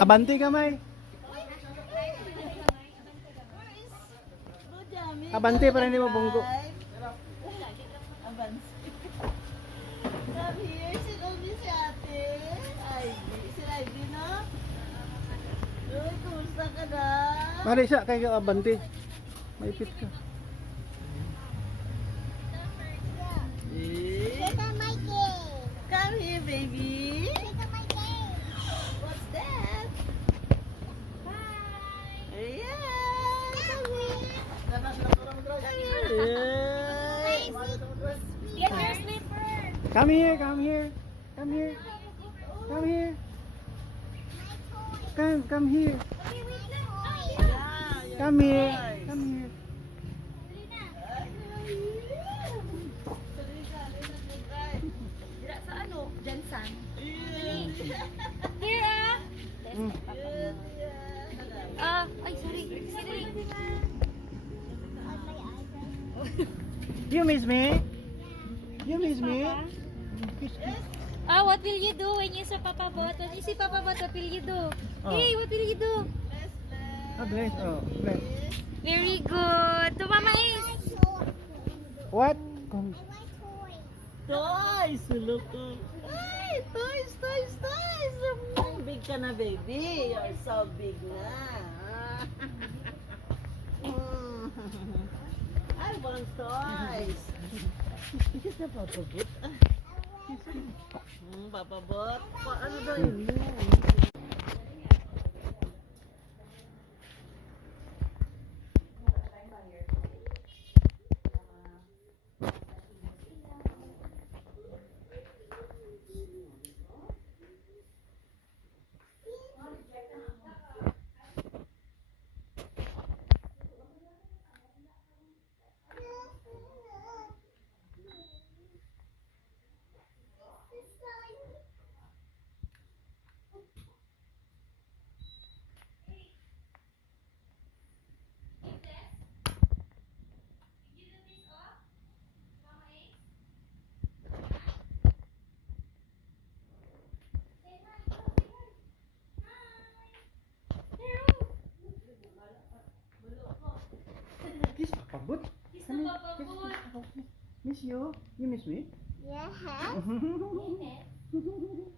Abante kamay. Abante para hindi mabunggo. Abante. Come here, si Umi si ate. Ivy, si Ivy, no? Uy, kumusta ka na? Mari siya kay abante. Maipit ka. Come here, baby. What's that? Ayan. Get your slipper. Come here, come here. Come here. Come here. Come here. Come here. Come here. Dira sa ano? Jansan. Here ah. Mm. Ay sorry. Sorry. You miss me? You miss me? What will you do when you saw Papa Bot? When you see Papa Bot, what will you do? Oh. Hey, what will you do? Bless. Oh, bless. Very good. To Mama is. What? Toys! Look. Ay, toys. Big ka na, baby. You're so big na. I want toys. Kiss na papabot. Papabot. Ano daw yun? Kiss Papa Bot. Kiss na Papa Bot. Miss you. You miss me? Yeah. Init.